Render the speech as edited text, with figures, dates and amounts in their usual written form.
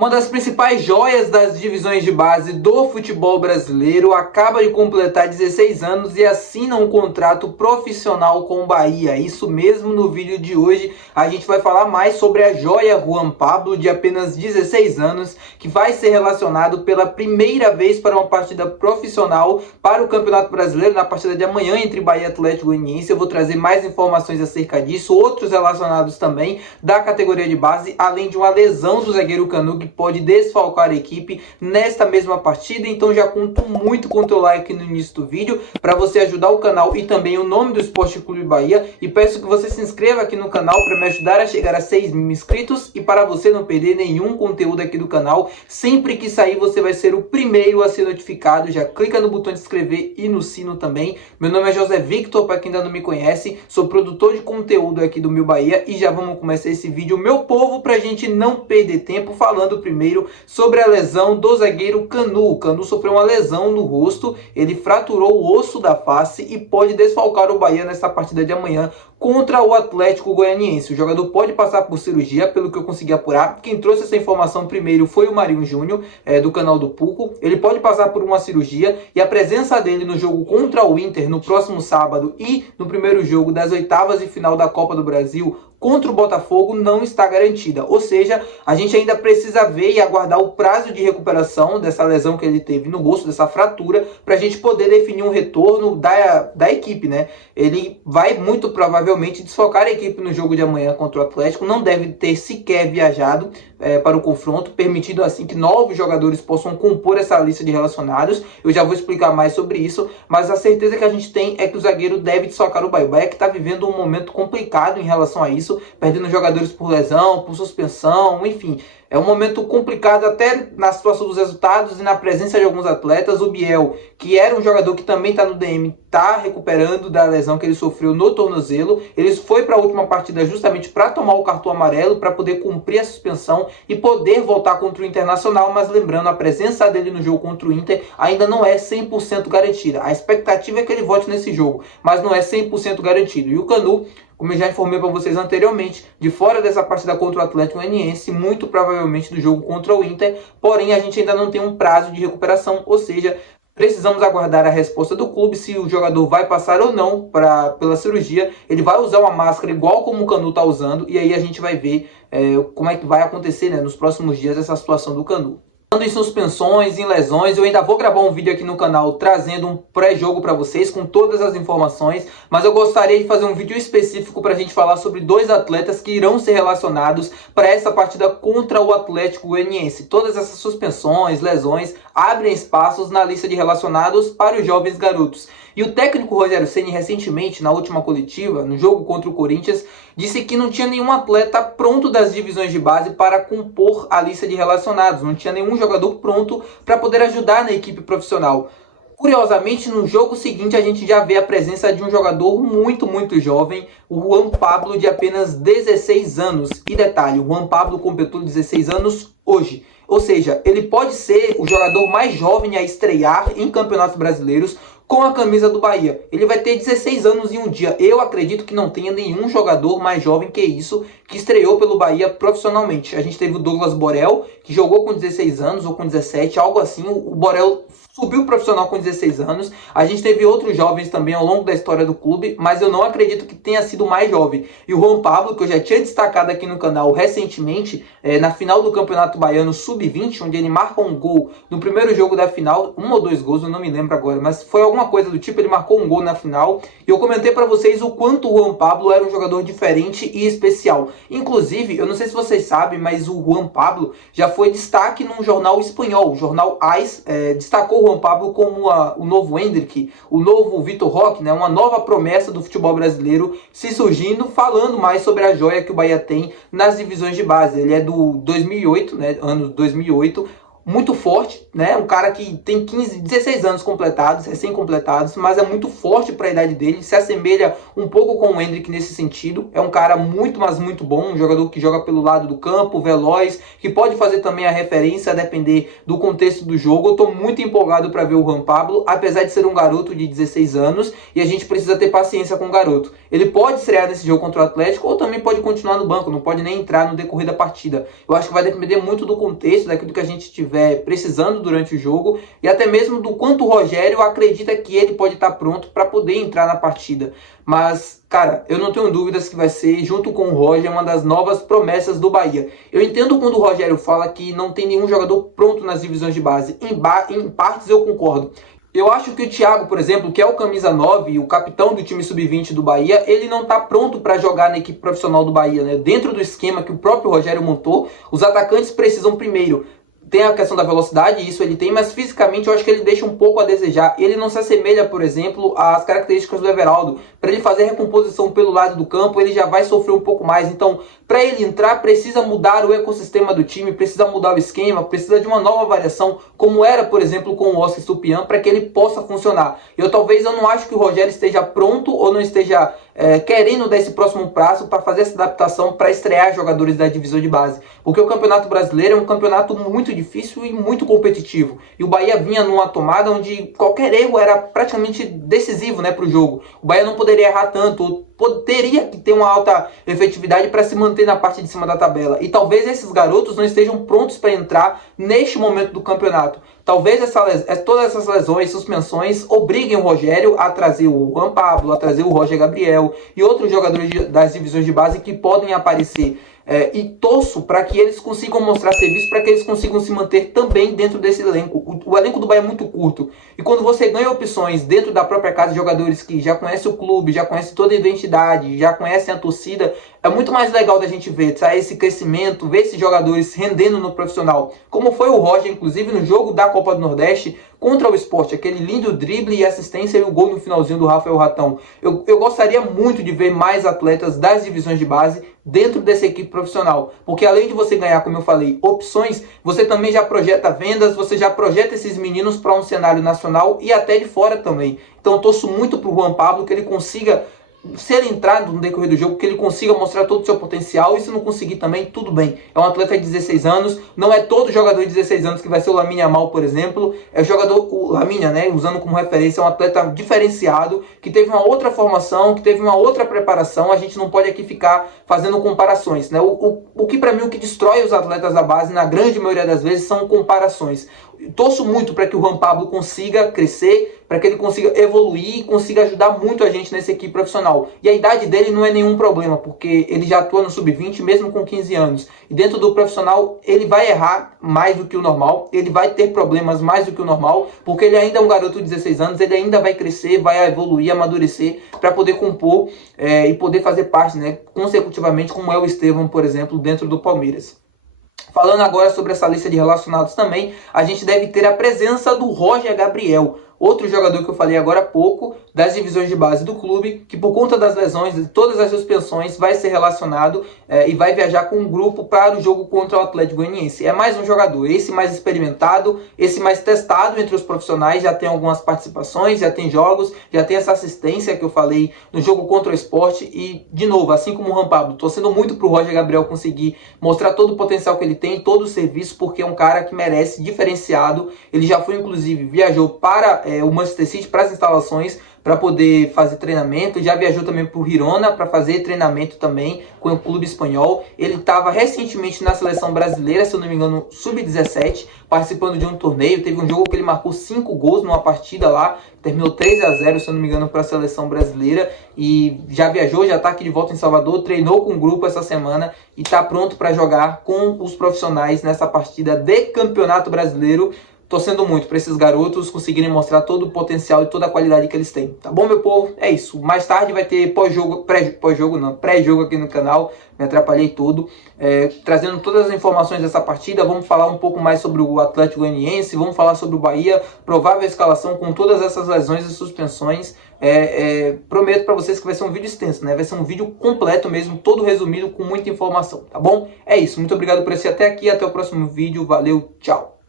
Uma das principais joias das divisões de base do futebol brasileiro acaba de completar 16 anos e assina um contrato profissional com o Bahia. Isso mesmo, no vídeo de hoje a gente vai falar mais sobre a joia Juan Pablo, de apenas 16 anos, que vai ser relacionado pela primeira vez para uma partida profissional para o Campeonato Brasileiro, na partida de amanhã entre Bahia e Atlético Goianiense. Eu vou trazer mais informações acerca disso, outros relacionados também da categoria de base, além de uma lesão do zagueiro Canu, que pode desfalcar a equipe nesta mesma partida. Então já conto muito com o teu like no início do vídeo para você ajudar o canal e também o nome do Esporte Clube Bahia, e peço que você se inscreva aqui no canal para me ajudar a chegar a 6 mil inscritos e para você não perder nenhum conteúdo aqui do canal. Sempre que sair você vai ser o primeiro a ser notificado. Já clica no botão de inscrever e no sino também. Meu nome é José Victor, para quem ainda não me conhece, sou produtor de conteúdo aqui do Meu Bahia e já vamos começar esse vídeo, meu povo, para a gente não perder tempo, falando primeiro sobre a lesão do zagueiro Canu. Canu sofreu uma lesão no rosto, ele fraturou o osso da face e pode desfalcar o Bahia nessa partida de amanhã contra o Atlético Goianiense. O jogador pode passar por cirurgia, pelo que eu consegui apurar. Quem trouxe essa informação primeiro foi o Marinho Júnior, do canal do Puco. Ele pode passar por uma cirurgia e a presença dele no jogo contra o Inter no próximo sábado e no primeiro jogo das oitavas de final da Copa do Brasil contra o Botafogo não está garantida. Ou seja, a gente ainda precisa ver e aguardar o prazo de recuperação dessa lesão que ele teve no rosto, dessa fratura, para a gente poder definir um retorno da equipe, né? Ele vai muito provavelmente desfocar a equipe no jogo de amanhã contra o Atlético, não deve ter sequer viajado para o confronto, permitindo assim que novos jogadores possam compor essa lista de relacionados. Eu já vou explicar mais sobre isso, mas a certeza que a gente tem é que o zagueiro deve desfocar o Bahia. O Bahia que está vivendo um momento complicado em relação a isso, perdendo jogadores por lesão, por suspensão, enfim. É um momento complicado até na situação dos resultados e na presença de alguns atletas. O Biel, que era um jogador que também está no DM, está recuperando da lesão que ele sofreu no tornozelo. Ele foi para a última partida justamente para tomar o cartão amarelo, para poder cumprir a suspensão e poder voltar contra o Internacional. Mas lembrando, a presença dele no jogo contra o Inter ainda não é 100% garantida. A expectativa é que ele volte nesse jogo, mas não é 100% garantido. E o Canu, como eu já informei para vocês anteriormente, de fora dessa partida contra o Atlético Goianiense, muito provavelmente do jogo contra o Inter, porém a gente ainda não tem um prazo de recuperação, ou seja, precisamos aguardar a resposta do clube se o jogador vai passar ou não pela cirurgia. Ele vai usar uma máscara igual como o Canu está usando, e aí a gente vai ver como é que vai acontecer, né, nos próximos dias essa situação do Canu. Falando em suspensões, em lesões, eu ainda vou gravar um vídeo aqui no canal trazendo um pré-jogo para vocês com todas as informações, mas eu gostaria de fazer um vídeo específico para a gente falar sobre dois atletas que irão ser relacionados para essa partida contra o Atlético Goianiense. Todas essas suspensões, lesões, abrem espaços na lista de relacionados para os jovens garotos. E o técnico Rogério Ceni recentemente, na última coletiva, no jogo contra o Corinthians, disse que não tinha nenhum atleta pronto das divisões de base para compor a lista de relacionados. Não tinha nenhum jogador pronto para poder ajudar na equipe profissional. Curiosamente, no jogo seguinte a gente já vê a presença de um jogador muito jovem, o Juan Pablo, de apenas 16 anos. E detalhe, o Juan Pablo completou 16 anos hoje. Ou seja, ele pode ser o jogador mais jovem a estrear em campeonatos brasileiros com a camisa do Bahia. Ele vai ter 16 anos em um dia. Eu acredito que não tenha nenhum jogador mais jovem que isso, que estreou pelo Bahia profissionalmente. A gente teve o Douglas Borel, que jogou com 16 anos ou com 17, algo assim. O Borel subiu profissional com 16 anos. A gente teve outros jovens também ao longo da história do clube, mas eu não acredito que tenha sido mais jovem. E o Juan Pablo, que eu já tinha destacado aqui no canal recentemente, na final do Campeonato Baiano Sub-20, onde ele marca um gol no primeiro jogo da final, um ou dois gols, eu não me lembro agora, mas foi alguma coisa do tipo, ele marcou um gol na final. E eu comentei para vocês o quanto o Juan Pablo era um jogador diferente e especial. Inclusive, eu não sei se vocês sabem, mas o Juan Pablo já foi destaque num jornal espanhol, o jornal AS, destacou o Juan Pablo como o novo Endrick, o novo Vitor Roque, né, uma nova promessa do futebol brasileiro se surgindo, falando mais sobre a joia que o Bahia tem nas divisões de base. Ele é do 2008, né, ano 2008, muito forte, né? Um cara que tem 16 anos completados, recém-completados, mas é muito forte para a idade dele, se assemelha um pouco com o Endrick nesse sentido. É um cara muito, mas muito bom, um jogador que joga pelo lado do campo, veloz, que pode fazer também a referência a depender do contexto do jogo. Eu estou muito empolgado para ver o Juan Pablo, apesar de ser um garoto de 16 anos, e a gente precisa ter paciência com o garoto. Ele pode estrear nesse jogo contra o Atlético ou também pode continuar no banco, não pode nem entrar no decorrer da partida. Eu acho que vai depender muito do contexto, daquilo que a gente estiver precisando durante o jogo e até mesmo do quanto o Rogério acredita que ele pode estar pronto para poder entrar na partida. Mas, cara, eu não tenho dúvidas que vai ser, junto com o Roger, uma das novas promessas do Bahia. Eu entendo quando o Rogério fala que não tem nenhum jogador pronto nas divisões de base. Em partes eu concordo. Eu acho que o Thiago, por exemplo, que é o camisa 9, o capitão do time sub-20 do Bahia, ele não está pronto para jogar na equipe profissional do Bahia, né? Dentro do esquema que o próprio Rogério montou, os atacantes precisam primeiro. Tem a questão da velocidade, isso ele tem, mas fisicamente eu acho que ele deixa um pouco a desejar. Ele não se assemelha, por exemplo, às características do Everaldo. Para ele fazer recomposição pelo lado do campo, ele já vai sofrer um pouco mais. Então, para ele entrar, precisa mudar o ecossistema do time, precisa mudar o esquema, precisa de uma nova variação, como era, por exemplo, com o Oscar Stupian, para que ele possa funcionar. Talvez eu não acho que o Rogério esteja pronto ou não esteja querendo dar esse próximo prazo para fazer essa adaptação para estrear jogadores da divisão de base. Porque o Campeonato Brasileiro é um campeonato muito difícil e muito competitivo. E o Bahia vinha numa tomada onde qualquer erro era praticamente decisivo, né, para o jogo. O Bahia não poderia errar tanto, teria que ter uma alta efetividade para se manter na parte de cima da tabela. E talvez esses garotos não estejam prontos para entrar neste momento do campeonato. Talvez todas essas lesões, suspensões, obriguem o Rogério a trazer o Juan Pablo, a trazer o Roger Gabriel e outros jogadores das divisões de base que podem aparecer. E torço para que eles consigam mostrar serviço, para que eles consigam se manter também dentro desse elenco. O elenco do Bahia é muito curto. E quando você ganha opções dentro da própria casa de jogadores que já conhecem o clube, já conhecem toda a identidade, já conhecem a torcida, é muito mais legal da gente ver, tá? Esse crescimento, ver esses jogadores rendendo no profissional. Como foi o Roger, inclusive, no jogo da Copa do Nordeste contra o Sport, aquele lindo drible e assistência e o gol no finalzinho do Rafael Ratão. Eu gostaria muito de ver mais atletas das divisões de base dentro dessa equipe profissional, porque além de você ganhar, como eu falei, opções, você também já projeta vendas, você já projeta esses meninos para um cenário nacional e até de fora também. Então eu torço muito para o Juan Pablo, que ele consiga, se ele entrar no decorrer do jogo, que ele consiga mostrar todo o seu potencial, e se não conseguir também, tudo bem. É um atleta de 16 anos, não é todo jogador de 16 anos que vai ser o Lamine Yamal, por exemplo. É o jogador, o Lamine, né, usando como referência, é um atleta diferenciado, que teve uma outra formação, que teve uma outra preparação. A gente não pode aqui ficar fazendo comparações, né? O que para mim, o que destrói os atletas da base, na grande maioria das vezes, são comparações. Torço muito para que o Juan Pablo consiga crescer, para que ele consiga evoluir e consiga ajudar muito a gente nessa equipe profissional. E a idade dele não é nenhum problema, porque ele já atua no sub-20 mesmo com 15 anos. E dentro do profissional ele vai errar mais do que o normal, ele vai ter problemas mais do que o normal, porque ele ainda é um garoto de 16 anos, ele ainda vai crescer, vai evoluir, amadurecer para poder compor e poder fazer parte, né, consecutivamente, como é o Estevão, por exemplo, dentro do Palmeiras. Falando agora sobre essa lista de relacionados também, a gente deve ter a presença do Roger Gabriel, outro jogador que eu falei agora há pouco, das divisões de base do clube, que por conta das lesões e todas as suspensões vai ser relacionado e vai viajar com um grupo para o jogo contra o Atlético Goianiense. É mais um jogador, esse mais experimentado, esse mais testado entre os profissionais, já tem algumas participações, já tem jogos, já tem essa assistência que eu falei no jogo contra o Sport. E, de novo, assim como o Juan Pablo, torcendo muito para o Roger Gabriel conseguir mostrar todo o potencial que ele tem, todo o serviço, porque é um cara que merece, diferenciado. Ele já foi, inclusive, viajou para o Manchester City, para as instalações, para poder fazer treinamento. Já viajou também para o Girona para fazer treinamento também com o clube espanhol. Ele estava recentemente na seleção brasileira, se eu não me engano, sub-17, participando de um torneio. Teve um jogo que ele marcou 5 gols numa partida lá, terminou 3-0, se eu não me engano, para a seleção brasileira. E já viajou, já está aqui de volta em Salvador, treinou com o grupo essa semana e está pronto para jogar com os profissionais nessa partida de Campeonato Brasileiro. Torcendo muito para esses garotos conseguirem mostrar todo o potencial e toda a qualidade que eles têm. Tá bom, meu povo? É isso. Mais tarde vai ter pré-jogo aqui no canal. Me atrapalhei tudo. Trazendo todas as informações dessa partida. Vamos falar um pouco mais sobre o Atlético Goianiense. Vamos falar sobre o Bahia. Provável escalação com todas essas lesões e suspensões. Prometo para vocês que vai ser um vídeo extenso, né? Vai ser um vídeo completo mesmo, todo resumido, com muita informação, tá bom? É isso. Muito obrigado por assistir até aqui. Até o próximo vídeo. Valeu, tchau.